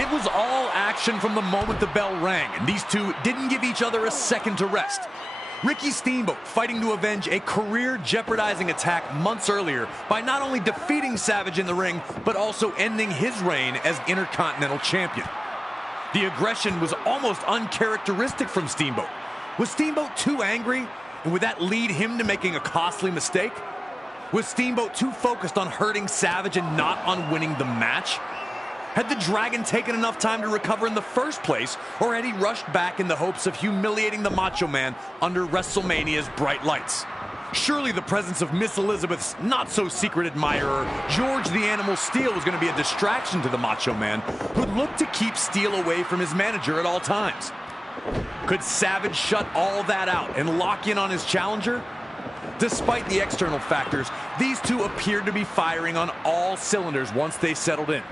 It was all action from the moment the bell rang, and these two didn't give each other a second to rest. Ricky Steamboat fighting to avenge a career-jeopardizing attack months earlier by not only defeating Savage in the ring, but also ending his reign as Intercontinental Champion. The aggression was almost uncharacteristic from Steamboat. Was Steamboat too angry, and would that lead him to making a costly mistake? Was Steamboat too focused on hurting Savage and not on winning the match? Had the Dragon taken enough time to recover in the first place, or had he rushed back in the hopes of humiliating the Macho Man under WrestleMania's bright lights? Surely the presence of Miss Elizabeth's not-so-secret admirer, George the Animal Steele, was going to be a distraction to the Macho Man, who'd look to keep Steele away from his manager at all times. Could Savage shut all that out and lock in on his challenger? Despite the external factors, these two appeared to be firing on all cylinders once they settled in.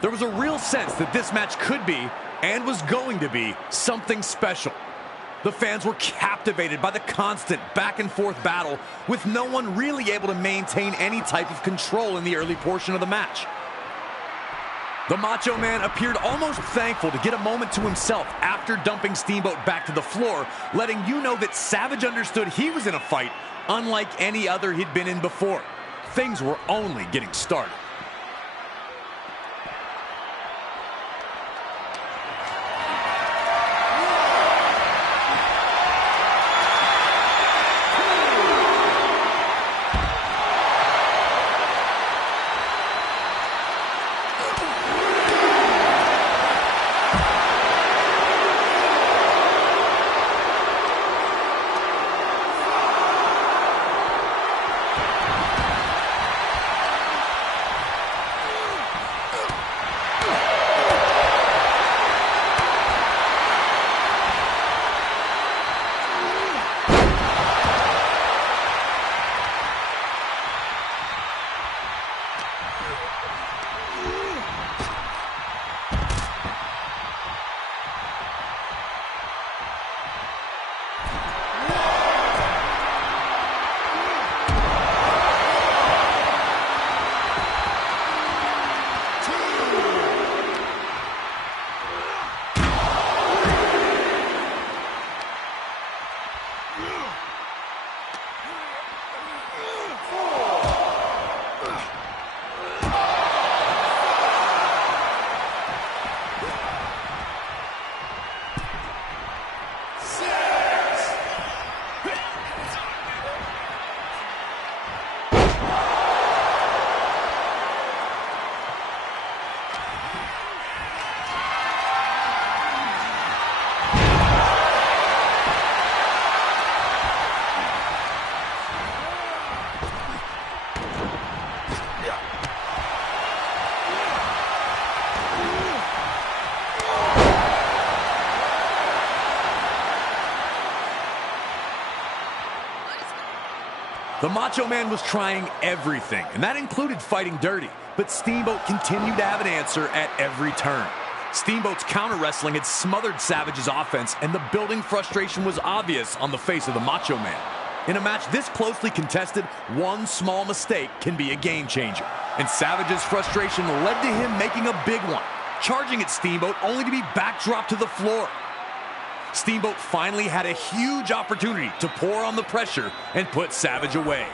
There was a real sense that this match could be, and was going to be, something special. The fans were captivated by the constant back-and-forth battle, with no one really able to maintain any type of control in the early portion of the match. The Macho Man appeared almost thankful to get a moment to himself after dumping Steamboat back to the floor, letting you know that Savage understood he was in a fight unlike any other he'd been in before. Things were only getting started. The Macho Man was trying everything, and that included fighting dirty, but Steamboat continued to have an answer at every turn. Steamboat's counter wrestling had smothered Savage's offense, and the building frustration was obvious on the face of the Macho Man. In a match this closely contested, one small mistake can be a game changer, and Savage's frustration led to him making a big one, charging at Steamboat only to be backdropped to the floor. Steamboat finally had a huge opportunity to pour on the pressure and put Savage away.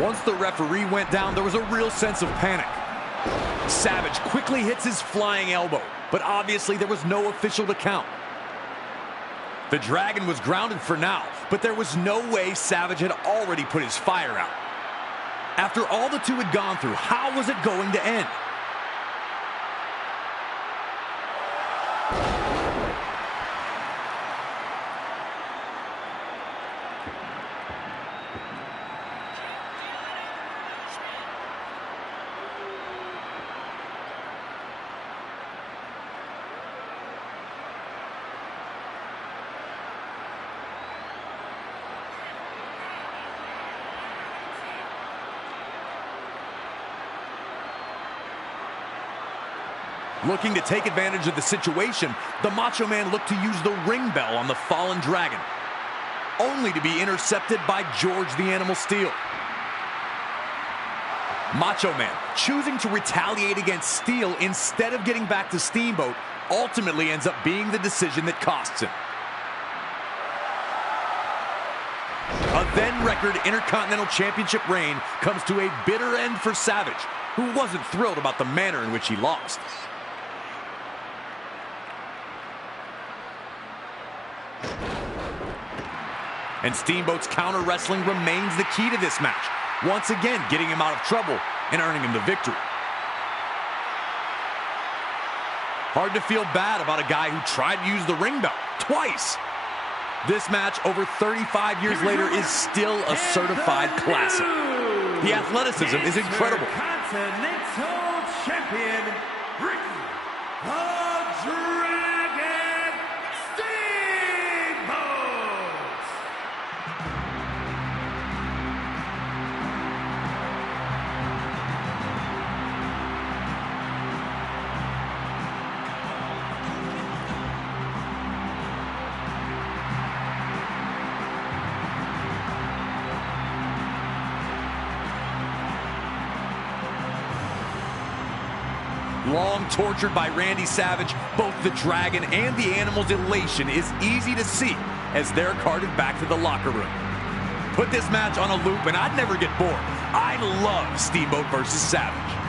Once the referee went down, there was a real sense of panic. Savage quickly hits his flying elbow, but obviously there was no official to count. The Dragon was grounded for now, but there was no way Savage had already put his fire out. After all the two had gone through, how was it going to end? Looking to take advantage of the situation, the Macho Man looked to use the ring bell on the fallen Dragon, only to be intercepted by George the Animal Steel. Macho Man, choosing to retaliate against Steel instead of getting back to Steamboat, ultimately ends up being the decision that costs him. A then-record Intercontinental Championship reign comes to a bitter end for Savage, who wasn't thrilled about the manner in which he lost. And Steamboat's counter wrestling remains the key to this match, once again getting him out of trouble and earning him the victory. Hard to feel bad about a guy who tried to use the ring bell twice. This match, over 35 years later, is still a certified classic. The athleticism is incredible. Continental Champion, Ricky the Dragon Steamboat. Long tortured by Randy Savage, both the Dragon and the Animal's elation is easy to see as they're carted back to the locker room. Put this match on a loop and I'd never get bored. I love Steamboat versus Savage.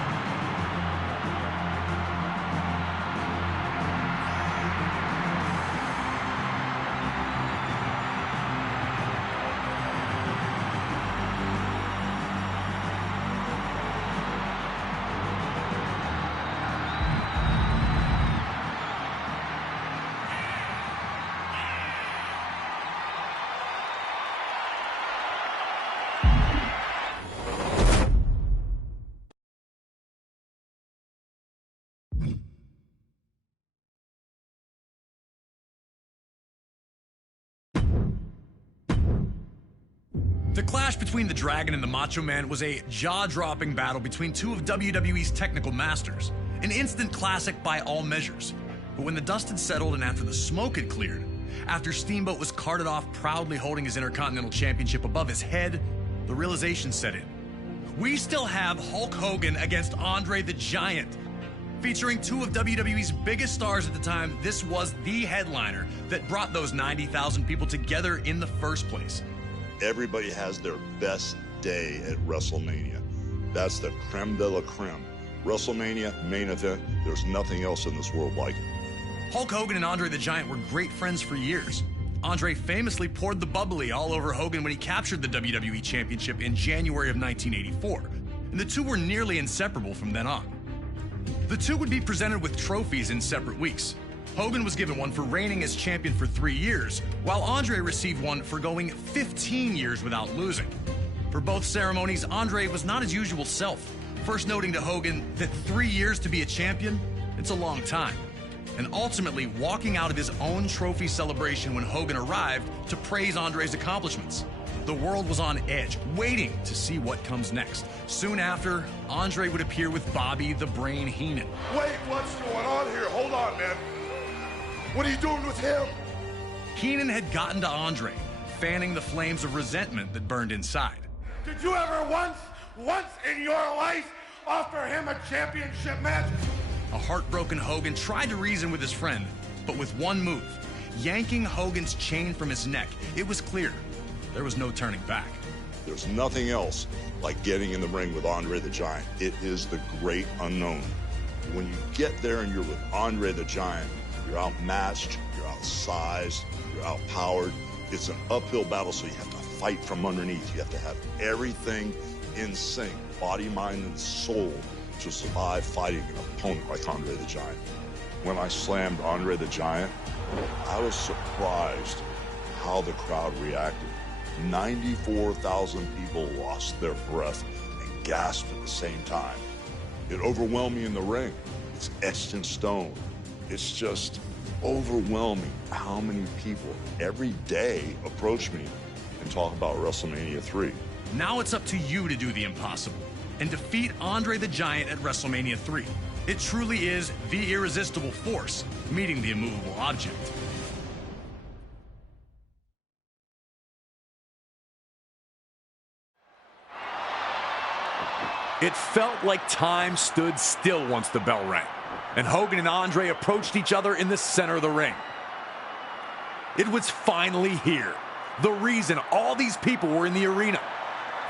The clash between the Dragon and the Macho Man was a jaw-dropping battle between two of WWE's technical masters, an instant classic by all measures. But when the dust had settled and after the smoke had cleared, after Steamboat was carted off proudly holding his Intercontinental Championship above his head, the realization set in. We still have Hulk Hogan against Andre the Giant. Featuring two of WWE's biggest stars at the time, this was the headliner that brought those 90,000 people together in the first place. Everybody has their best day at WrestleMania. That's the creme de la creme. WrestleMania main event, there's nothing else in this world like it. Hulk Hogan and Andre the Giant were great friends for years. Andre famously poured the bubbly all over Hogan when he captured the WWE Championship in January of 1984, and the two were nearly inseparable from then on. The two would be presented with trophies in separate weeks. Hogan was given one for reigning as champion for 3 years, while Andre received one for going 15 years without losing. For both ceremonies, Andre was not his usual self, first noting to Hogan that 3 years to be a champion, it's a long time, and ultimately walking out of his own trophy celebration when Hogan arrived to praise Andre's accomplishments. The world was on edge, waiting to see what comes next. Soon after, Andre would appear with Bobby the Brain Heenan. Wait, what's going on here? Hold on, man. What are you doing with him? Heenan had gotten to Andre, fanning the flames of resentment that burned inside. Did you ever once in your life offer him a championship match? A heartbroken Hogan tried to reason with his friend, but with one move, yanking Hogan's chain from his neck, it was clear there was no turning back. There's nothing else like getting in the ring with Andre the Giant. It is the great unknown. When you get there and you're with Andre the Giant, you're outmatched, you're outsized, you're outpowered. It's an uphill battle, so you have to fight from underneath. You have to have everything in sync, body, mind, and soul, to survive fighting an opponent like Andre the Giant. When I slammed Andre the Giant, I was surprised how the crowd reacted. 94,000 people lost their breath and gasped at the same time. It overwhelmed me in the ring. It's etched in stone. It's just overwhelming how many people every day approach me and talk about WrestleMania 3. Now it's up to you to do the impossible and defeat Andre the Giant at WrestleMania 3. It truly is the irresistible force meeting the immovable object. It felt like time stood still once the bell rang, and Hogan and Andre approached each other in the center of the ring. It was finally here. The reason all these people were in the arena.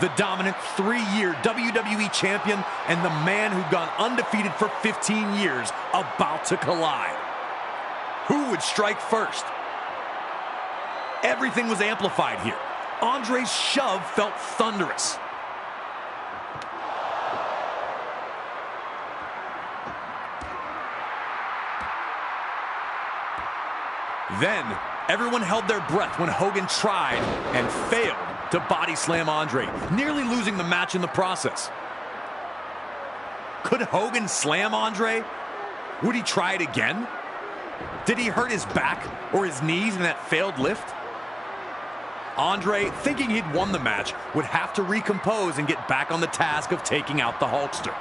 The dominant 3-year WWE champion and the man who'd gone undefeated for 15 years about to collide. Who would strike first? Everything was amplified here. Andre's shove felt thunderous. Then, everyone held their breath when Hogan tried and failed to body slam Andre, nearly losing the match in the process. Could Hogan slam Andre? Would he try it again? Did he hurt his back or his knees in that failed lift? Andre, thinking he'd won the match, would have to recompose and get back on the task of taking out the Hulkster.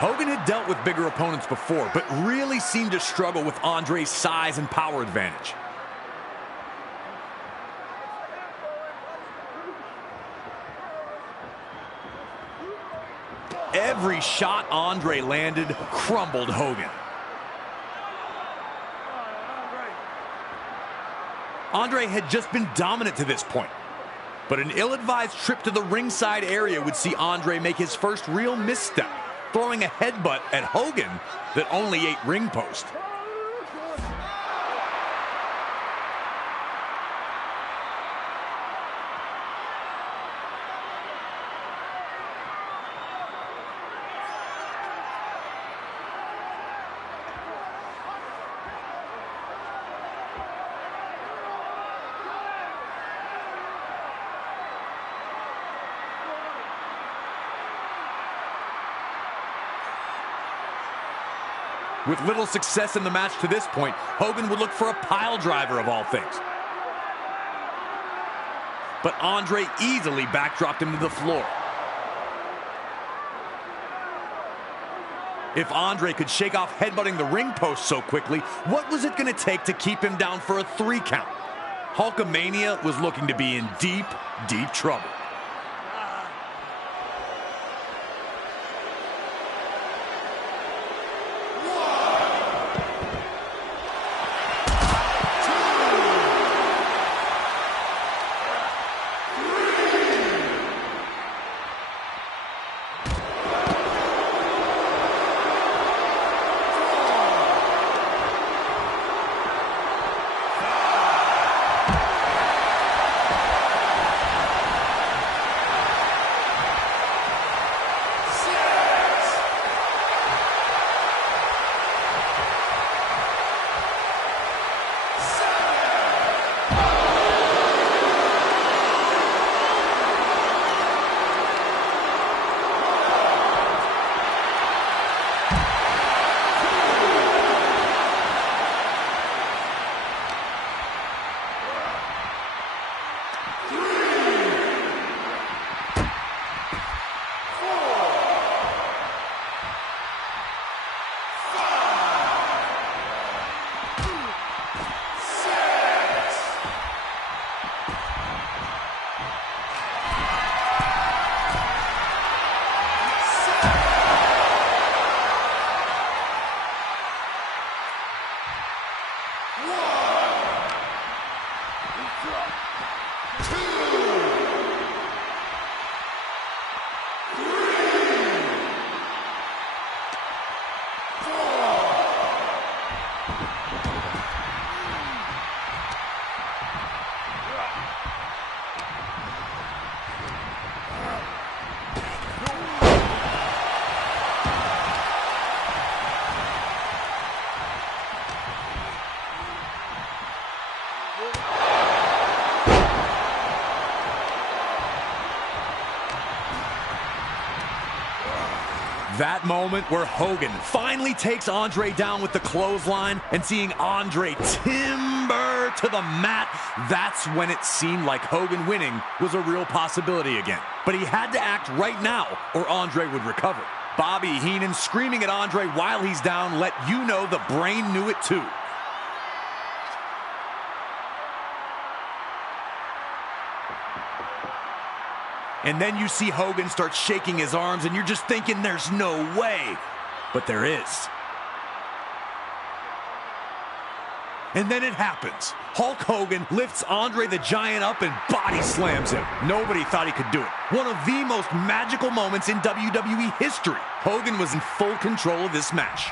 Hogan had dealt with bigger opponents before, but really seemed to struggle with Andre's size and power advantage. Every shot Andre landed crumbled Hogan. Andre had just been dominant to this point, but an ill-advised trip to the ringside area would see Andre make his first real misstep, throwing a headbutt at Hogan that only ate ring post. With little success in the match to this point, Hogan would look for a pile driver of all things. But Andre easily backdropped him to the floor. If Andre could shake off headbutting the ring post so quickly, what was it going to take to keep him down for a 3 count? Hulkamania was looking to be in deep, deep trouble. That moment where Hogan finally takes Andre down with the clothesline, and seeing Andre timber to the mat, that's when it seemed like Hogan winning was a real possibility again. But he had to act right now or Andre would recover. Bobby Heenan screaming at Andre while he's down let you know the brain knew it too. And then you see Hogan start shaking his arms, and you're just thinking there's no way. But there is. And then it happens. Hulk Hogan lifts Andre the Giant up and body slams him. Nobody thought he could do it. One of the most magical moments in WWE history. Hogan was in full control of this match.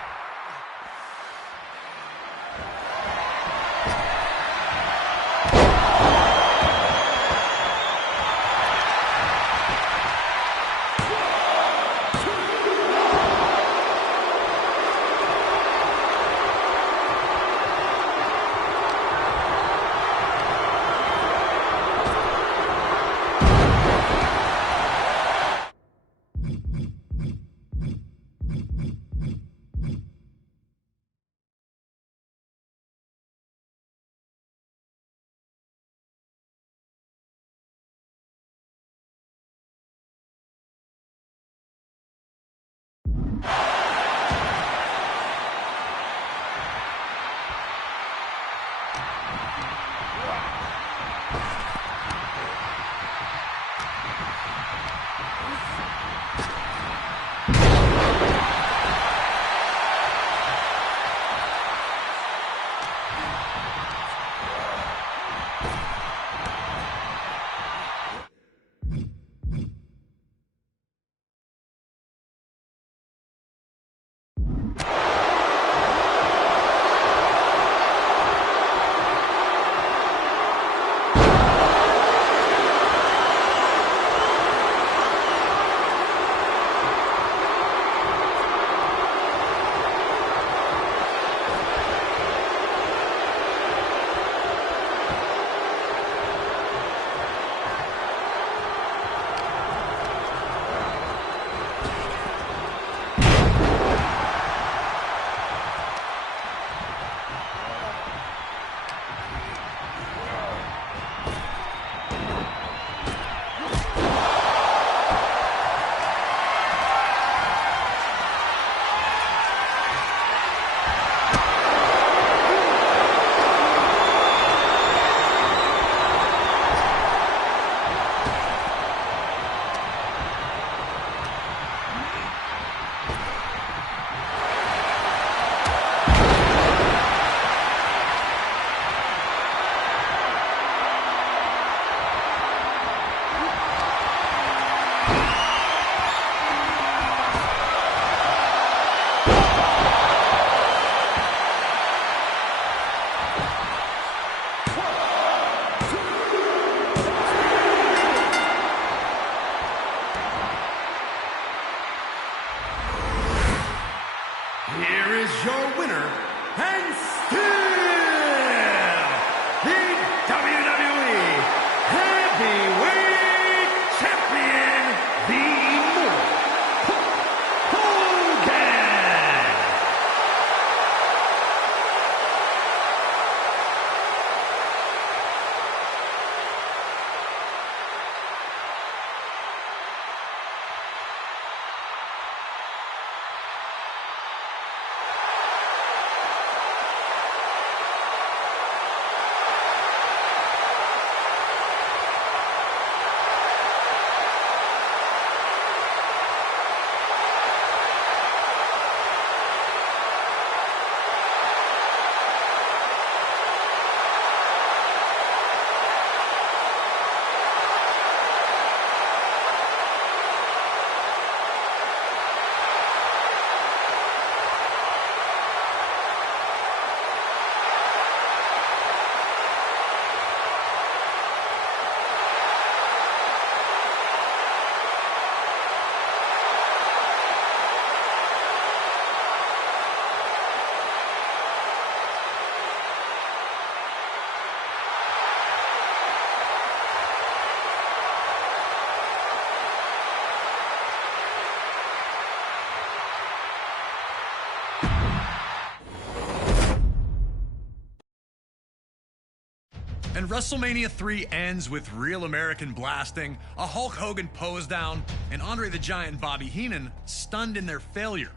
And WrestleMania 3 ends with real American blasting, a Hulk Hogan pose down, and Andre the Giant and Bobby Heenan stunned in their failure.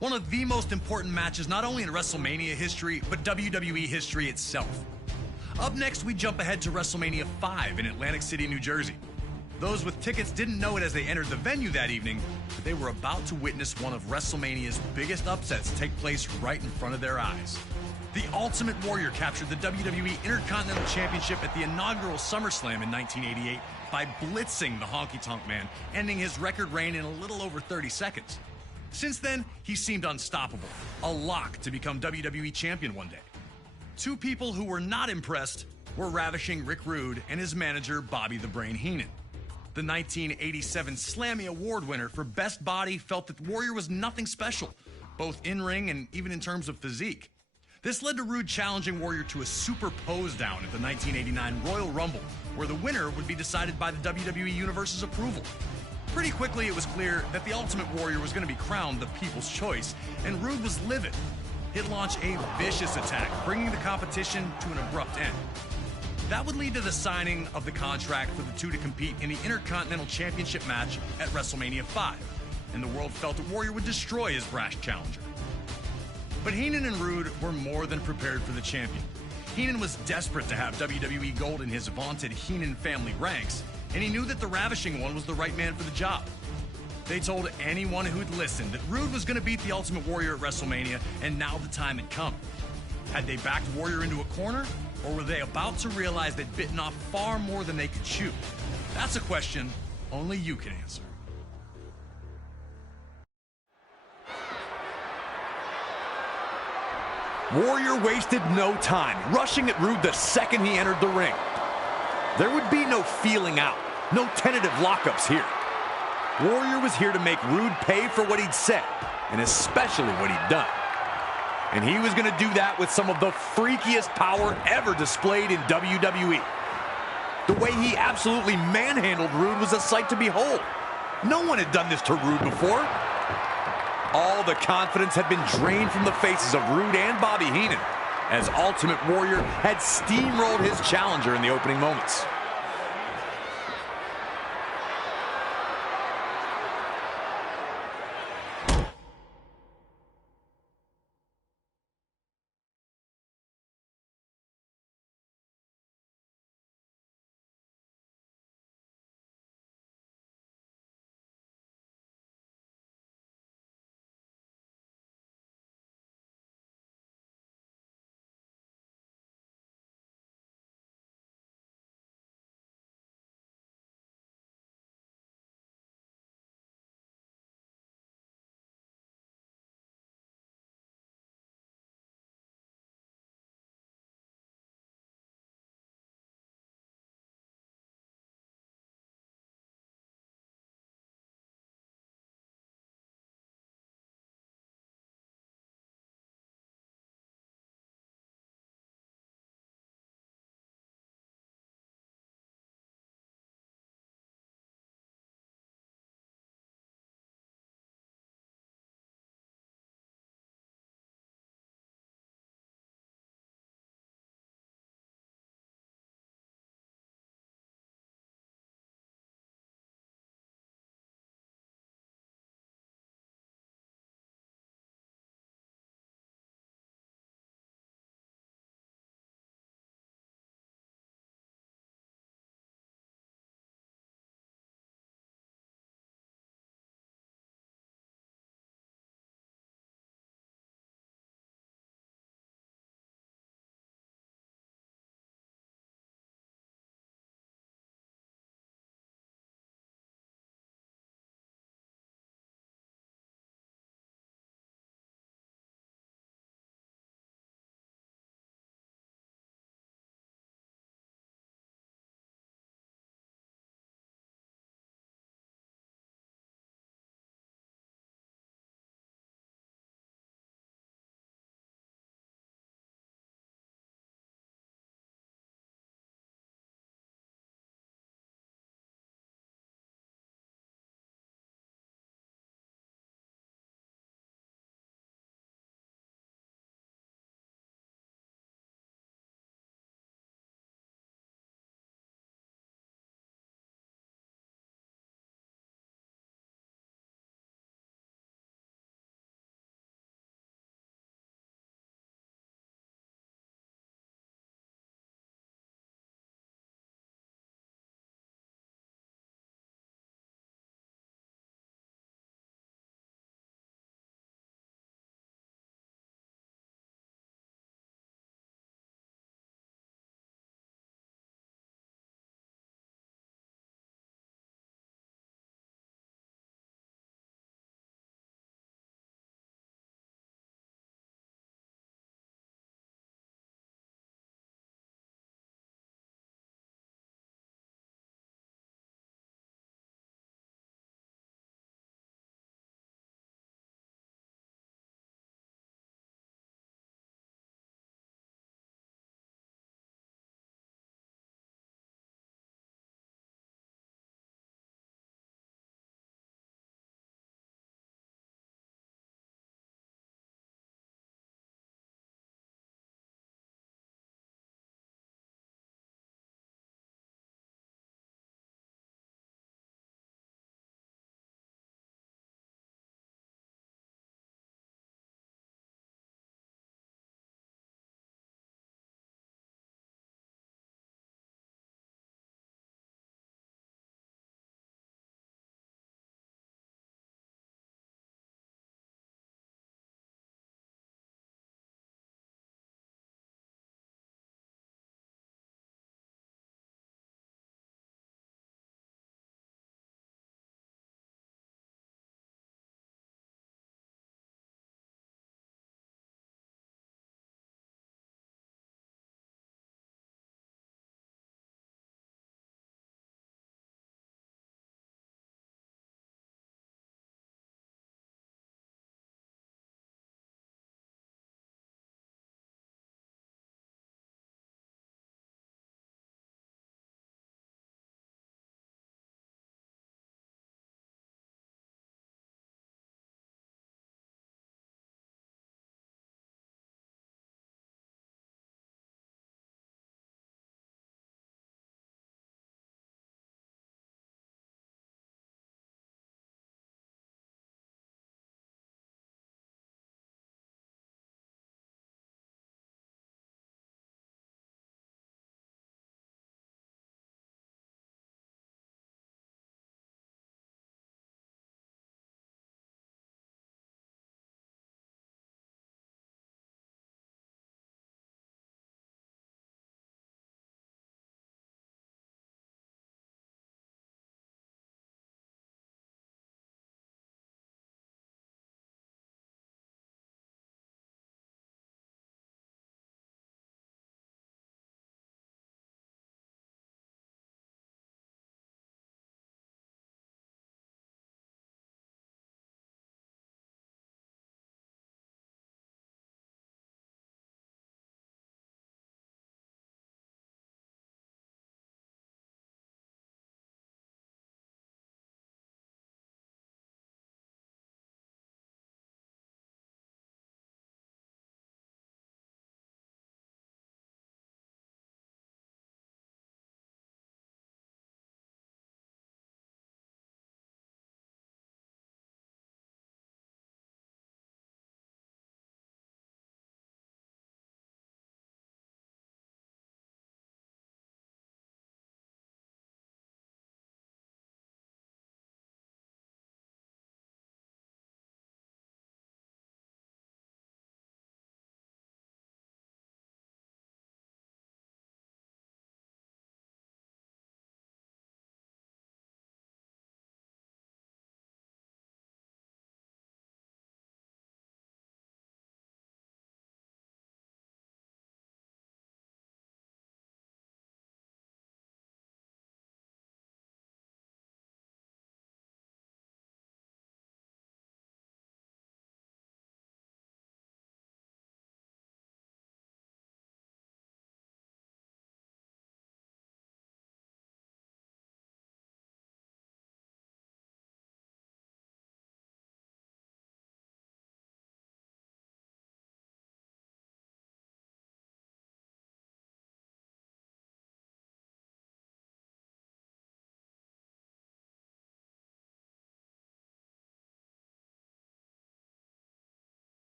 One of the most important matches not only in WrestleMania history, but WWE history itself. Up next, we jump ahead to WrestleMania 5 in Atlantic City, New Jersey. Those with tickets didn't know it as they entered the venue that evening, but they were about to witness one of WrestleMania's biggest upsets take place right in front of their eyes. The Ultimate Warrior captured the WWE Intercontinental Championship at the inaugural SummerSlam in 1988 by blitzing the Honky Tonk Man, ending his record reign in a little over 30 seconds. Since then, he seemed unstoppable, a lock to become WWE Champion one day. Two people who were not impressed were ravishing Rick Rude and his manager Bobby the Brain Heenan. The 1987 Slammy Award winner for Best Body felt that Warrior was nothing special, both in-ring and even in terms of physique. This led to Rude challenging Warrior to a super pose down at the 1989 Royal Rumble, where the winner would be decided by the WWE Universe's approval. Pretty quickly, it was clear that the Ultimate Warrior was going to be crowned the people's choice, and Rude was livid. It launched a vicious attack, bringing the competition to an abrupt end. That would lead to the signing of the contract for the two to compete in the Intercontinental Championship match at WrestleMania 5, and the world felt that Warrior would destroy his brash challenger. But Heenan and Rude were more than prepared for the champion. Heenan was desperate to have WWE Gold in his vaunted Heenan family ranks, and he knew that the Ravishing One was the right man for the job. They told anyone who'd listened that Rude was going to beat the Ultimate Warrior at WrestleMania, and now the time had come. Had they backed Warrior into a corner, or were they about to realize they'd bitten off far more than they could chew? That's a question only you can answer. Warrior wasted no time, rushing at Rude the second he entered the ring. There would be no feeling out, no tentative lockups here. Warrior was here to make Rude pay for what he'd said, and especially what he'd done. And he was going to do that with some of the freakiest power ever displayed in WWE. The way he absolutely manhandled Rude was a sight to behold. No one had done this to Rude before. All the confidence had been drained from the faces of Rude and Bobby Heenan, as Ultimate Warrior had steamrolled his challenger in the opening moments.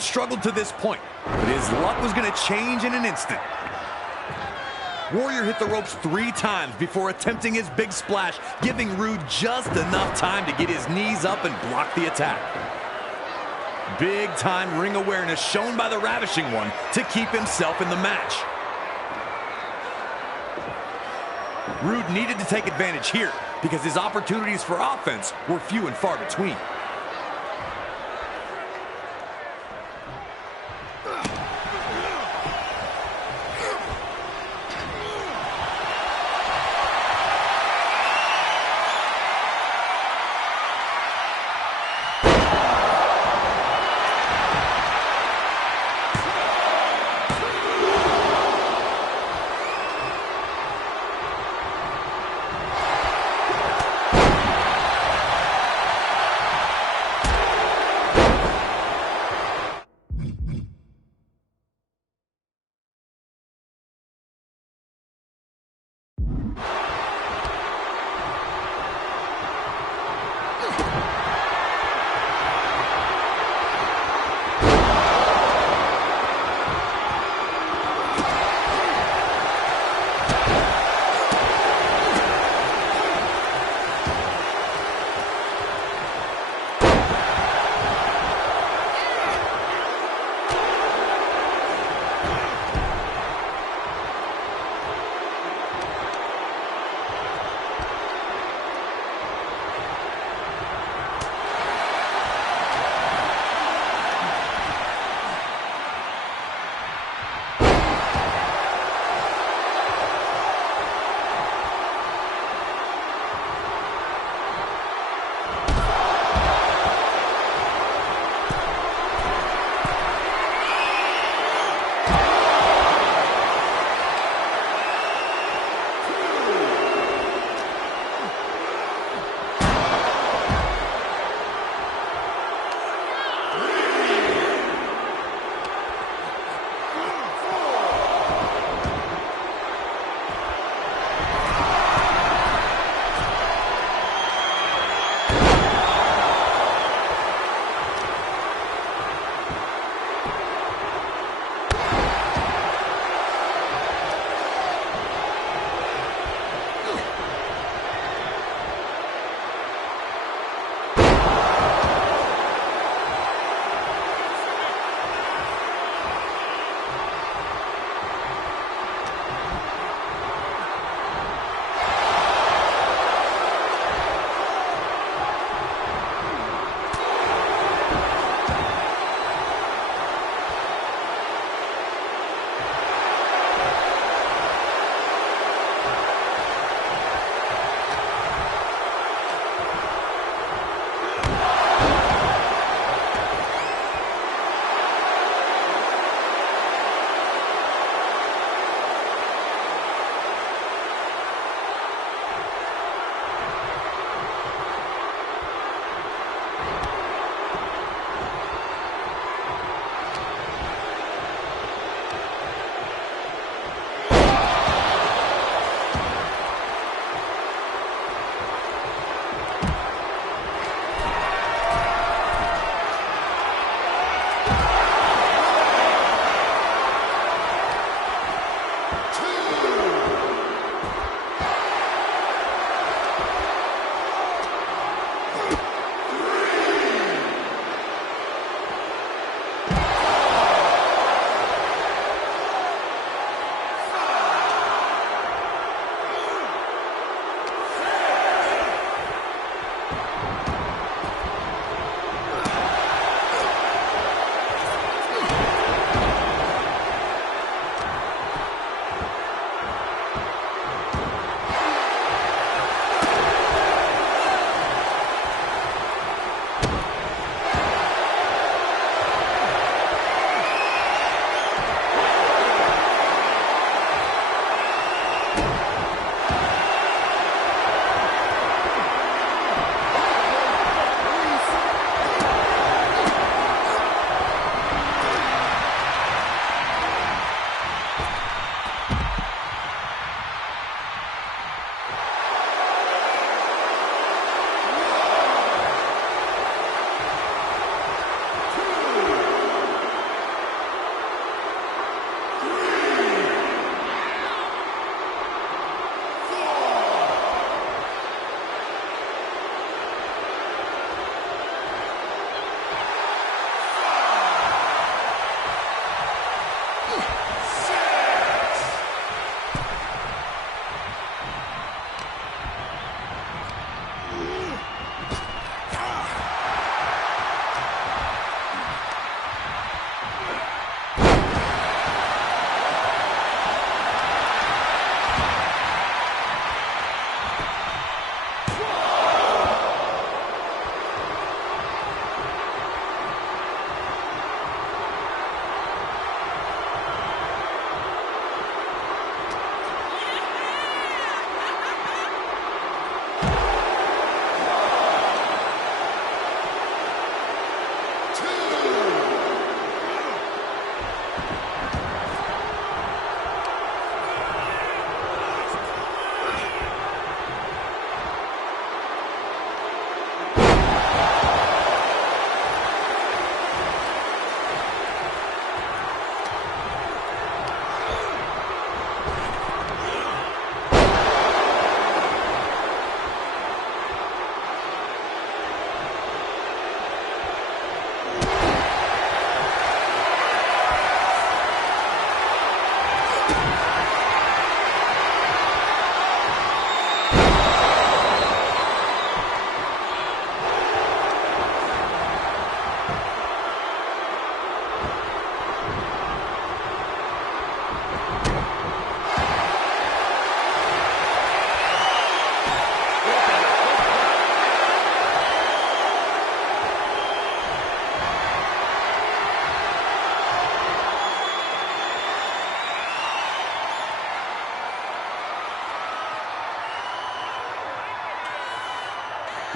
Struggled to this point, but his luck was going to change in an instant. Warrior hit the ropes 3 times before attempting his big splash, giving Rude just enough time to get his knees up and block the attack. Big time ring awareness shown by the Ravishing One to keep himself in the match. Rude needed to take advantage here because his opportunities for offense were few and far between.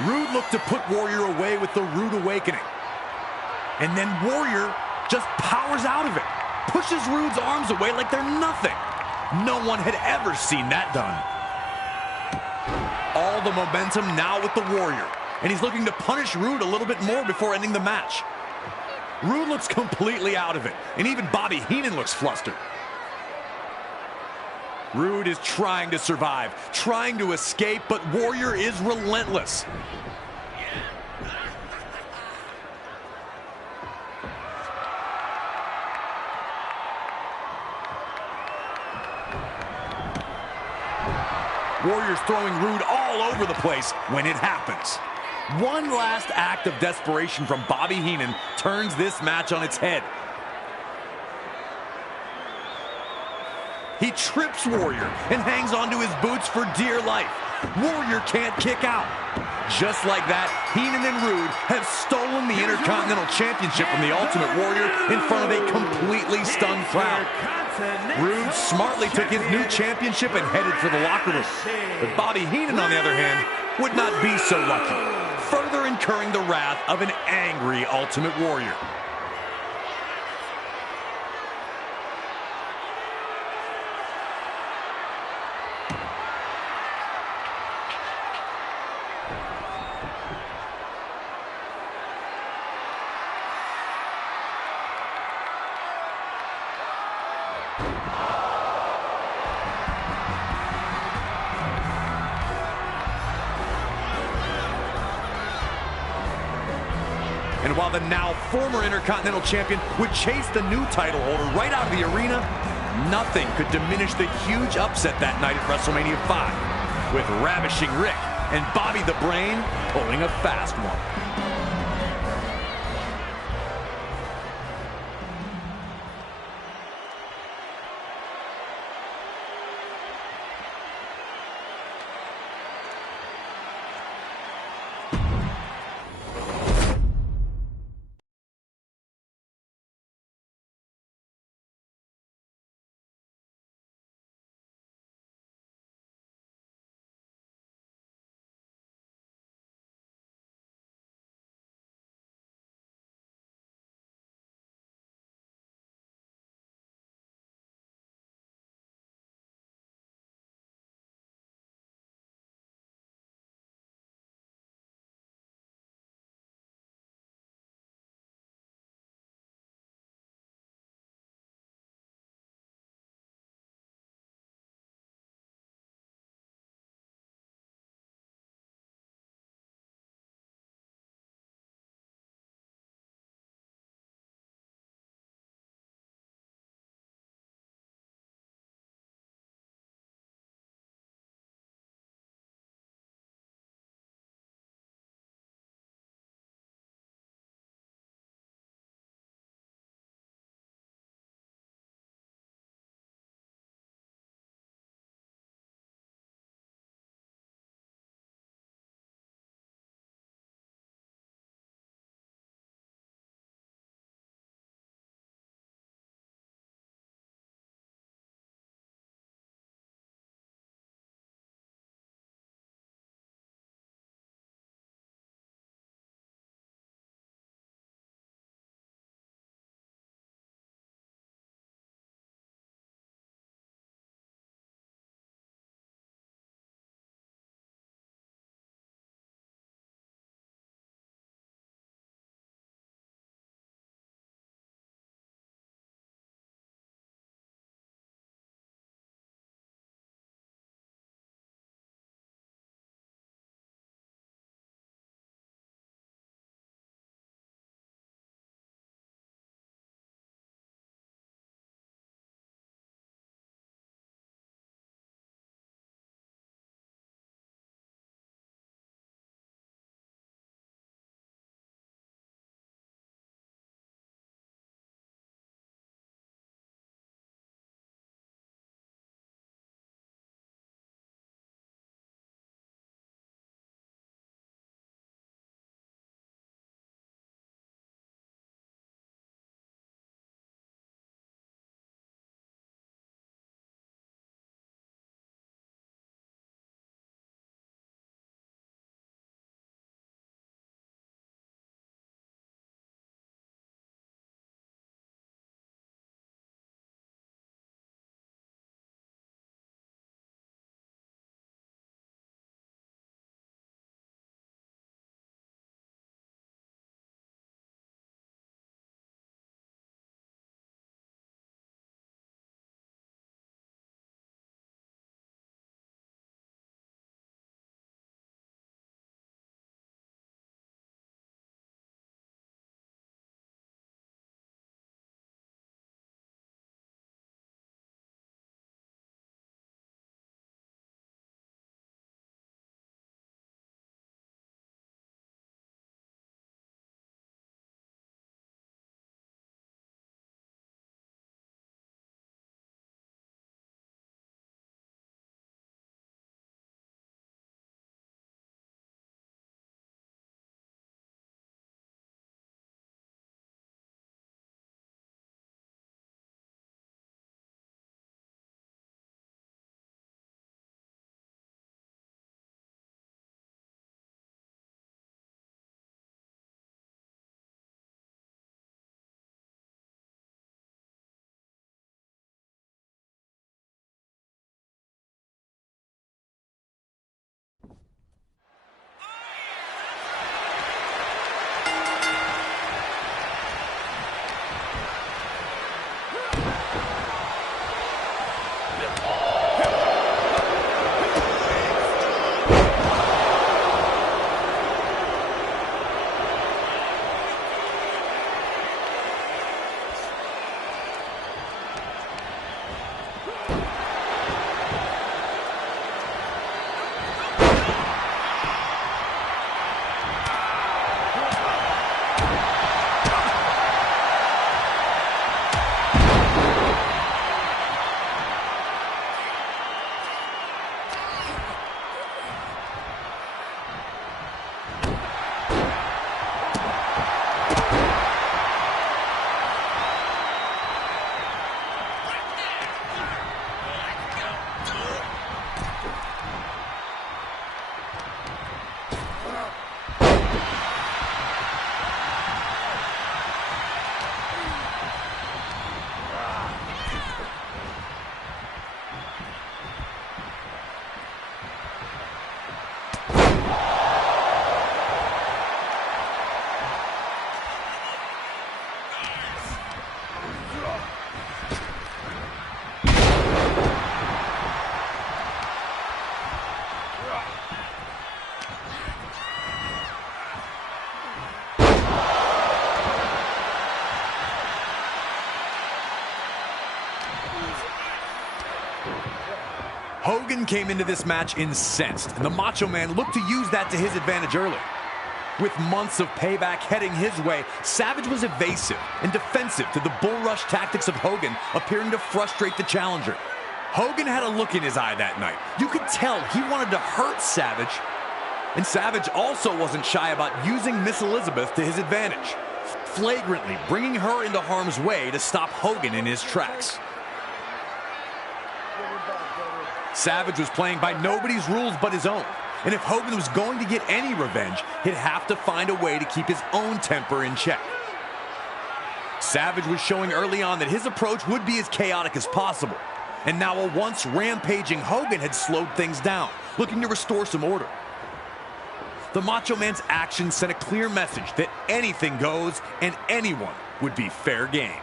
Rude looked to put Warrior away with the Rude Awakening. And then Warrior just powers out of it. Pushes Rude's arms away like they're nothing. No one had ever seen that done. All the momentum now with the Warrior. And he's looking to punish Rude a little bit more before ending the match. Rude looks completely out of it. And even Bobby Heenan looks flustered. Rude is trying to survive, trying to escape, but Warrior is relentless. Warrior's throwing Rude all over the place when it happens. One last act of desperation from Bobby Heenan turns this match on its head. He trips Warrior and hangs onto his boots for dear life. Warrior can't kick out. Just like that, Heenan and Rude have stolen the Intercontinental Championship from the Ultimate Warrior in front of a completely stunned crowd. Rude smartly took his new championship and headed for the locker room. But Bobby Heenan, on the other hand, would not be so lucky, further incurring the wrath of an angry Ultimate Warrior. And while the now former Intercontinental Champion would chase the new title holder right out of the arena, nothing could diminish the huge upset that night at WrestleMania 5, with Ravishing Rick and Bobby the Brain pulling a fast one. Hogan came into this match incensed, and the Macho Man looked to use that to his advantage early. With months of payback heading his way, Savage was evasive and defensive to the bull rush tactics of Hogan, appearing to frustrate the challenger. Hogan had a look in his eye that night. You could tell he wanted to hurt Savage, and Savage also wasn't shy about using Miss Elizabeth to his advantage, flagrantly bringing her into harm's way to stop Hogan in his tracks. Savage was playing by nobody's rules but his own. And if Hogan was going to get any revenge, he'd have to find a way to keep his own temper in check. Savage was showing early on that his approach would be as chaotic as possible. And now a once rampaging Hogan had slowed things down, looking to restore some order. The Macho Man's actions sent a clear message that anything goes and anyone would be fair game.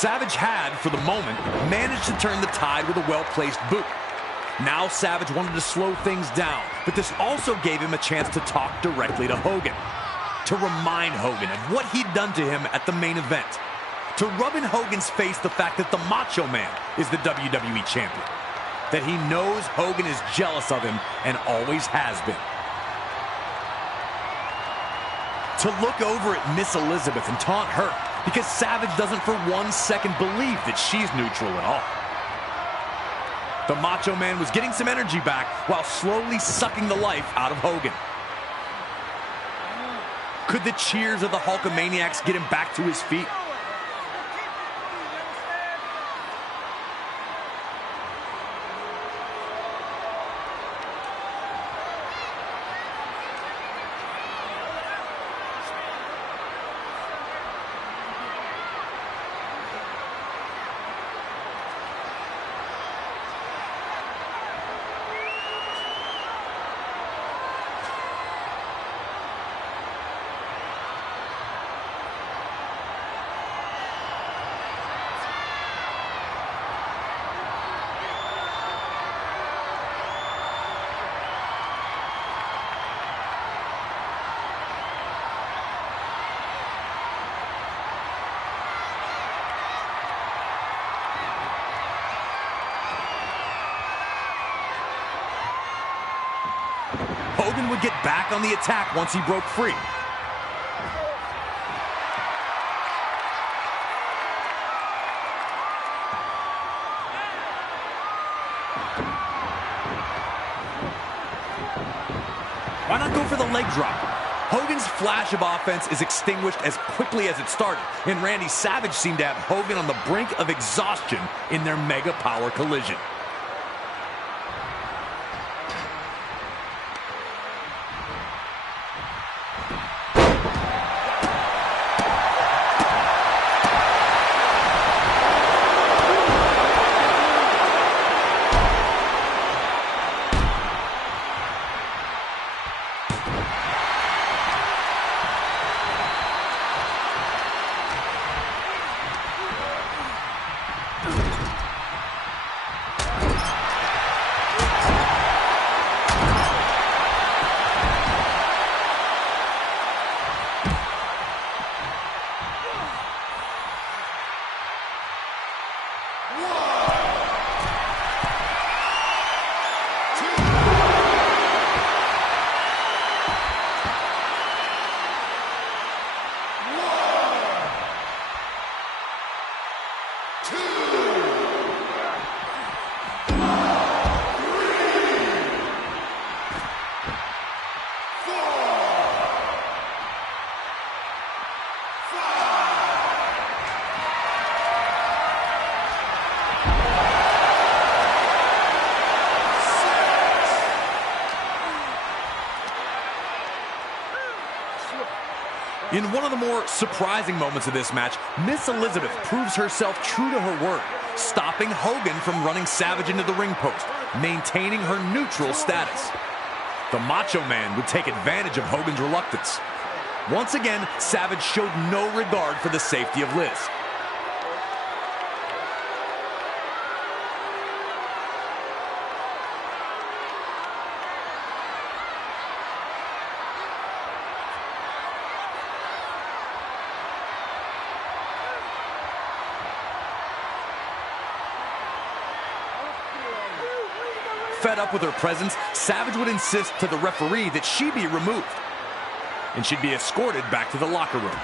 Savage had, for the moment, managed to turn the tide with a well-placed boot. Now Savage wanted to slow things down, but this also gave him a chance to talk directly to Hogan. To remind Hogan of what he'd done to him at the main event. To rub in Hogan's face the fact that the Macho Man is the WWE Champion. That he knows Hogan is jealous of him and always has been. To look over at Miss Elizabeth and taunt her because Savage doesn't for 1 second believe that she's neutral at all. The Macho Man was getting some energy back while slowly sucking the life out of Hogan. Could the cheers of the Hulkamaniacs get him back to his feet? Hogan would get back on the attack once he broke free. Why not go for the leg drop? Hogan's flash of offense is extinguished as quickly as it started, and Randy Savage seemed to have Hogan on the brink of exhaustion in their mega power collision. In one of the more surprising moments of this match, Miss Elizabeth proves herself true to her word, stopping Hogan from running Savage into the ring post, maintaining her neutral status. The Macho Man would take advantage of Hogan's reluctance. Once again, Savage showed no regard for the safety of Liz. Fed up with her presence, Savage would insist to the referee that she be removed, and she'd be escorted back to the locker room.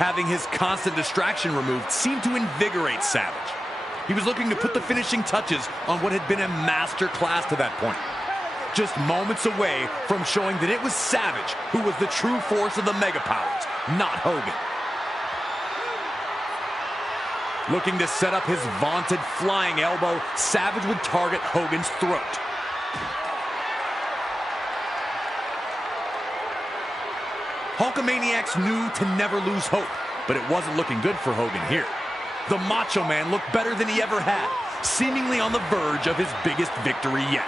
Having his constant distraction removed seemed to invigorate Savage. He was looking to put the finishing touches on what had been a master class to that point. Just moments away from showing that it was Savage who was the true force of the Mega Powers, not Hogan. Looking to set up his vaunted flying elbow, Savage would target Hogan's throat. Hulkamaniacs knew to never lose hope, but it wasn't looking good for Hogan here. The Macho Man looked better than he ever had, seemingly on the verge of his biggest victory yet.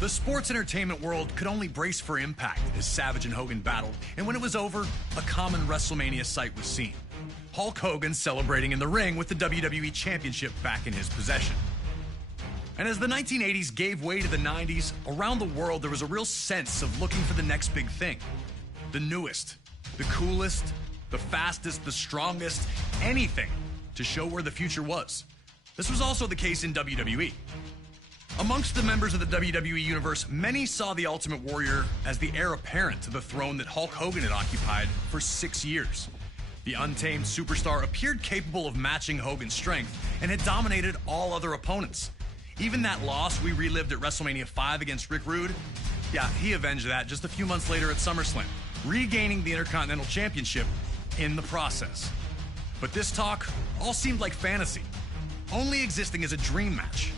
The sports entertainment world could only brace for impact as Savage and Hogan battled, and when it was over, a common WrestleMania sight was seen. Hulk Hogan celebrating in the ring with the WWE Championship back in his possession. And as the 1980s gave way to the 90s, around the world there was a real sense of looking for the next big thing. The newest, the coolest, the fastest, the strongest, anything to show where the future was. This was also the case in WWE. Amongst the members of the WWE Universe, many saw the Ultimate Warrior as the heir apparent to the throne that Hulk Hogan had occupied for 6 years. The untamed superstar appeared capable of matching Hogan's strength and had dominated all other opponents. Even that loss we relived at WrestleMania 5 against Rick Rude, he avenged that just a few months later at SummerSlam, regaining the Intercontinental Championship in the process. But this talk all seemed like fantasy, only existing as a dream match.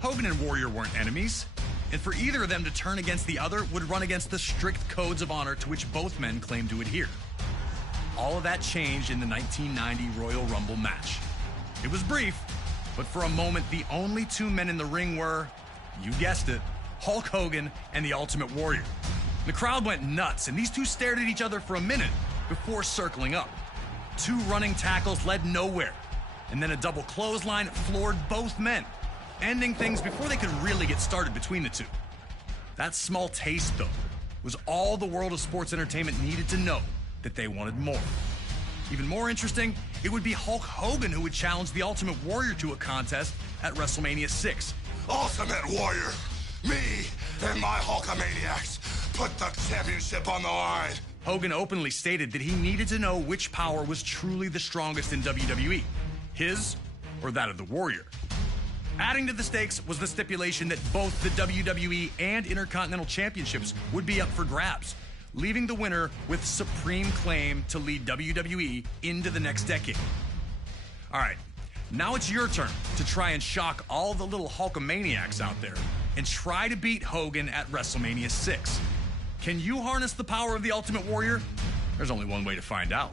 Hogan and Warrior weren't enemies, and for either of them to turn against the other would run against the strict codes of honor to which both men claimed to adhere. All of that changed in the 1990 Royal Rumble match. It was brief, but for a moment the only two men in the ring were, you guessed it, Hulk Hogan and the Ultimate Warrior. The crowd went nuts, and these two stared at each other for a minute before circling up. Two running tackles led nowhere, and then a double clothesline floored both men, ending things before they could really get started between the two. That small taste, though, was all the world of sports entertainment needed to know that they wanted more. Even more interesting, it would be Hulk Hogan who would challenge the Ultimate Warrior to a contest at WrestleMania 6. Ultimate Warrior, me and my Hulkamaniacs put the championship on the line. Hogan openly stated that he needed to know which power was truly the strongest in WWE, his or that of the Warrior. Adding to the stakes was the stipulation that both the WWE and Intercontinental Championships would be up for grabs, leaving the winner with supreme claim to lead WWE into the next decade. All right, now it's your turn to try and shock all the little Hulkamaniacs out there and try to beat Hogan at WrestleMania 6. Can you harness the power of the Ultimate Warrior? There's only one way to find out.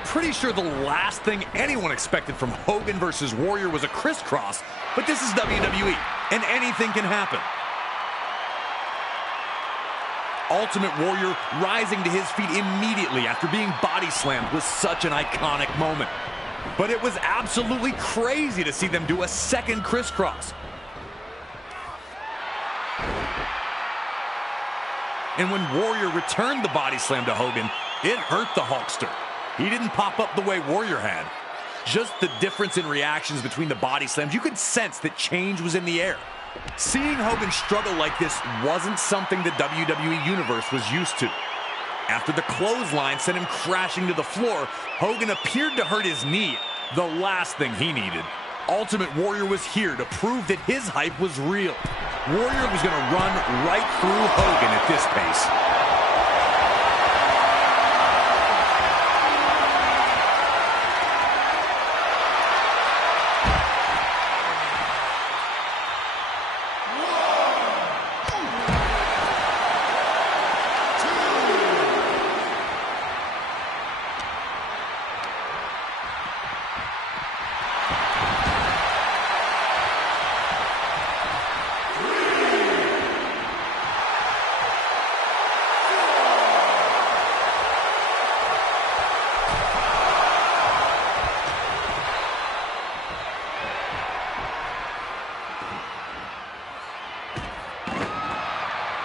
I'm pretty sure the last thing anyone expected from Hogan versus Warrior was a crisscross, but this is WWE, and anything can happen. Ultimate Warrior rising to his feet immediately after being body slammed was such an iconic moment. But it was absolutely crazy to see them do a second crisscross. And when Warrior returned the body slam to Hogan, it hurt the Hulkster. He didn't pop up the way Warrior had. Just the difference in reactions between the body slams, you could sense that change was in the air. Seeing Hogan struggle like this wasn't something the WWE Universe was used to. After the clothesline sent him crashing to the floor, Hogan appeared to hurt his knee, the last thing he needed. Ultimate Warrior was here to prove that his hype was real. Warrior was going to run right through Hogan at this pace.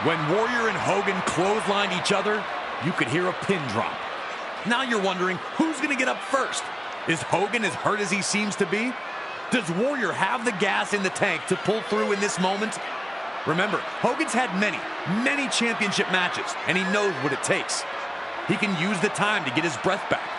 When Warrior and Hogan clotheslined each other, you could hear a pin drop. Now you're wondering, who's going to get up first? Is Hogan as hurt as he seems to be? Does Warrior have the gas in the tank to pull through in this moment? Remember, Hogan's had many championship matches, and he knows what it takes. He can use the time to get his breath back.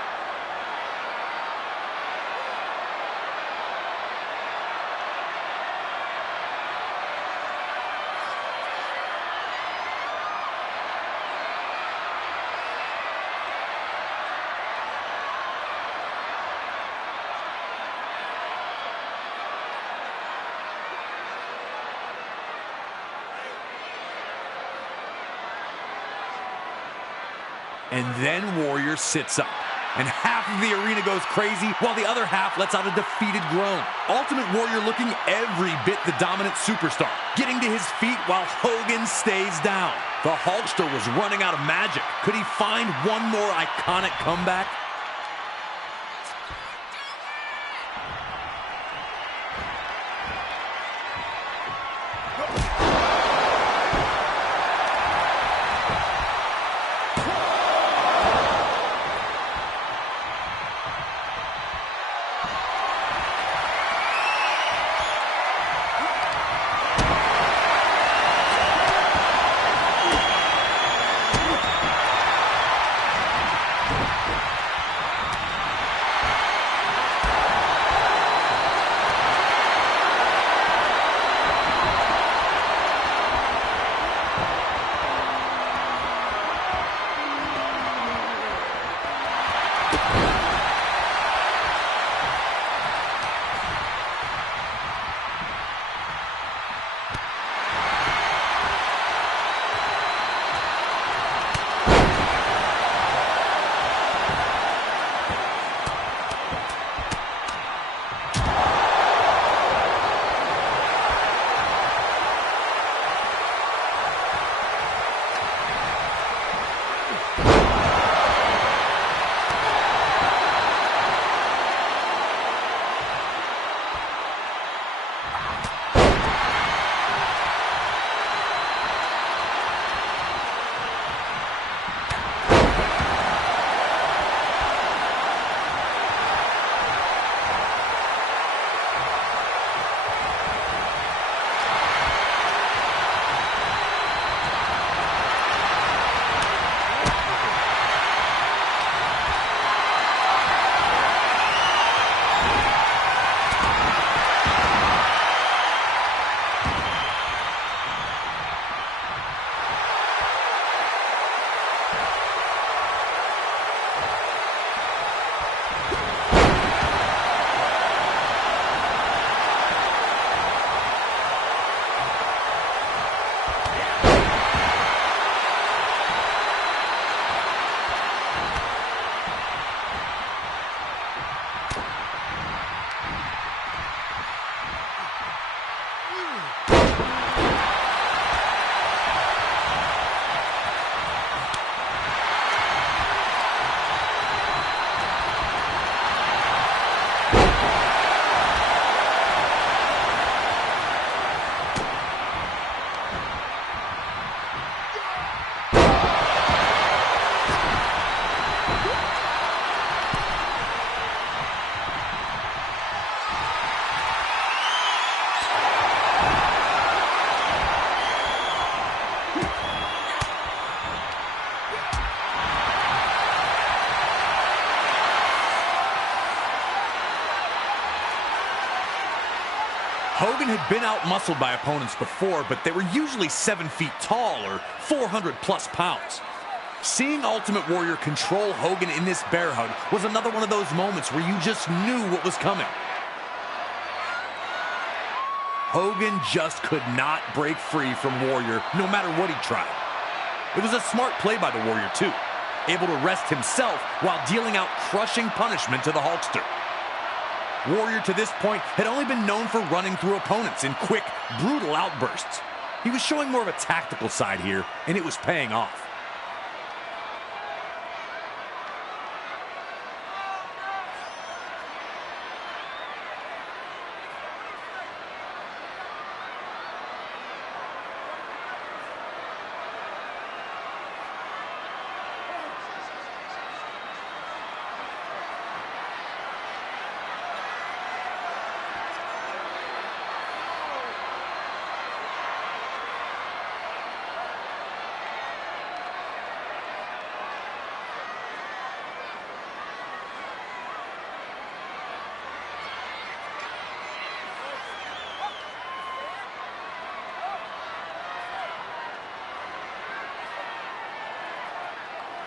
And then Warrior sits up, and half of the arena goes crazy while the other half lets out a defeated groan. Ultimate Warrior looking every bit the dominant superstar, getting to his feet while Hogan stays down. The Hulkster was running out of magic. Could he find one more iconic comeback? Hogan had been out-muscled by opponents before, but they were usually 7 feet tall or 400-plus pounds. Seeing Ultimate Warrior control Hogan in this bear hug was another one of those moments where you just knew what was coming. Hogan just could not break free from Warrior no matter what he tried. It was a smart play by the Warrior, too, able to rest himself while dealing out crushing punishment to the Hulkster. Warrior, to this point, had only been known for running through opponents in quick, brutal outbursts. He was showing more of a tactical side here, and it was paying off.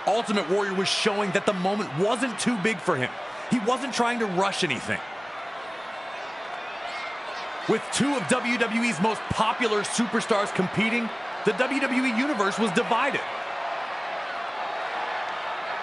Ultimate Warrior was showing that the moment wasn't too big for him. He wasn't trying to rush anything. With two of WWE's most popular superstars competing, the WWE Universe was divided.